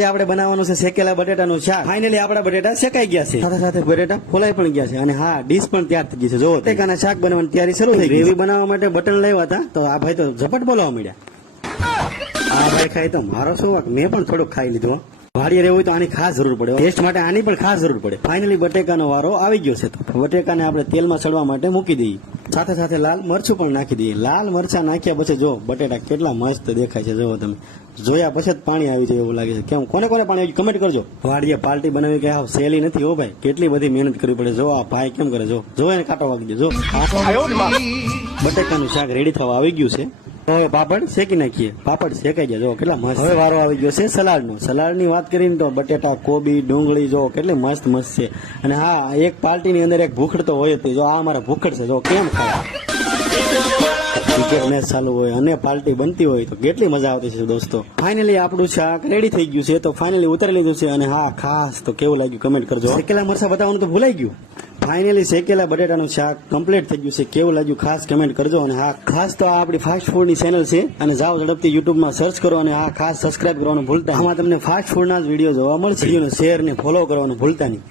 આજે આપણે બનાવવાનું છે શેકેલા બટેટાનું શાક. ફાઇનલી આપણા બટેટા શેકાઈ ગયા છે, સાથે સાથે બટેટા ફોલાઈ પણ ગયા છે અને હા ડીશ પણ તૈયાર થઈ ગઈ છે. જો બટેકાના શાક બનાવવાની તૈયારી શરૂ થઈ ગઈ. ગ્રેવી બનાવવા માટે બટન લાવ્યા હતા તો આ ભાઈ તો ઝપટ બોલાવવા મળ્યા. આ ભાઈ ખાય તો મારો શું વાંક, મેં પણ થોડુંક ખાઈ લીધું. વાડીએ રહેવું હોય તો આની ખાસ જરૂર પડે, ટેસ્ટ માટે આની પણ ખાસ જરૂર પડે. ફાઇનલી બટેકાનો વારો આવી ગયો છે તો બટેકાને આપણે તેલમાં સડવા માટે મૂકી દઈએ. સાથે સાથે લાલ મરચું પણ નાખી દઈએ. લાલ મરચા નાખ્યા પછી જો બટેટા કેટલા મસ્ત દેખાય છે. જો તમે જોયા પછી જ પાણી આવી જાય એવું લાગે છે. કેમ કોને કોને પાણી આવી કમેન્ટ કરજો. વાડીએ પાર્ટી બનાવી કે સહેલી નથી હો ભાઈ, કેટલી બધી મહેનત કરવી પડે. જો આ ભાઈ કેમ કરે, જો એને કાંટો વાગી દે. જો બટેકાનું શાક રેડી થવા આવી ગયું છે. હવે પાપડ શેકી નાખીએ. પાપડ શેકાઈ ગયા જો કેટલા મસ્ત. હવે વારો આવી ગયો છે સલાડનો. સલાડની વાત કરીને તો બટેટા, કોબી, ડુંગળી જો કેટલી મસ્ત મસ્ત છે. અને હા, એક પાર્ટીની અંદર એક ભૂખડ તો હોય જ. જો આ અમારા ભૂખડ છે, જો કેમ ખાય. ક્રિકેટ મેચ ચાલુ હોય અને પાર્ટી બનતી હોય તો કેટલી મજા આવતી છે દોસ્તો. ફાઇનલી આપણું શાક રેડી થઈ ગયું છે તો ફાઇનલી ઉતારી લીધું છે. અને હા, ખાસ તો કેવું લાગ્યું કમેન્ટ કરજો. શેકેલા મરચા બતાવવાનું તો ભૂલાઈ ગયું. ફાઇનલી શેકેલા બટેટાનું શાક કમ્પ્લીટ થઈ ગયું છે. કેવું લાગ્યું ખાસ કમેન્ટ કરજો. અને હા, ખાસ તો આ આપણી ફાસ્ટ ફૂડની ચેનલ છે અને જાઓ ઝડપથી યુટ્યુબમાં સર્ચ કરો અને હા ખાસ સબસ્ક્રાઇબ કરવાનું ભૂલતા. આમાં તમને ફાસ્ટ ફૂડના જ વિડીયો જોવા મળશે. વિડીયોને શેર ને ફોલો કરવાનું ભૂલતા નહીં.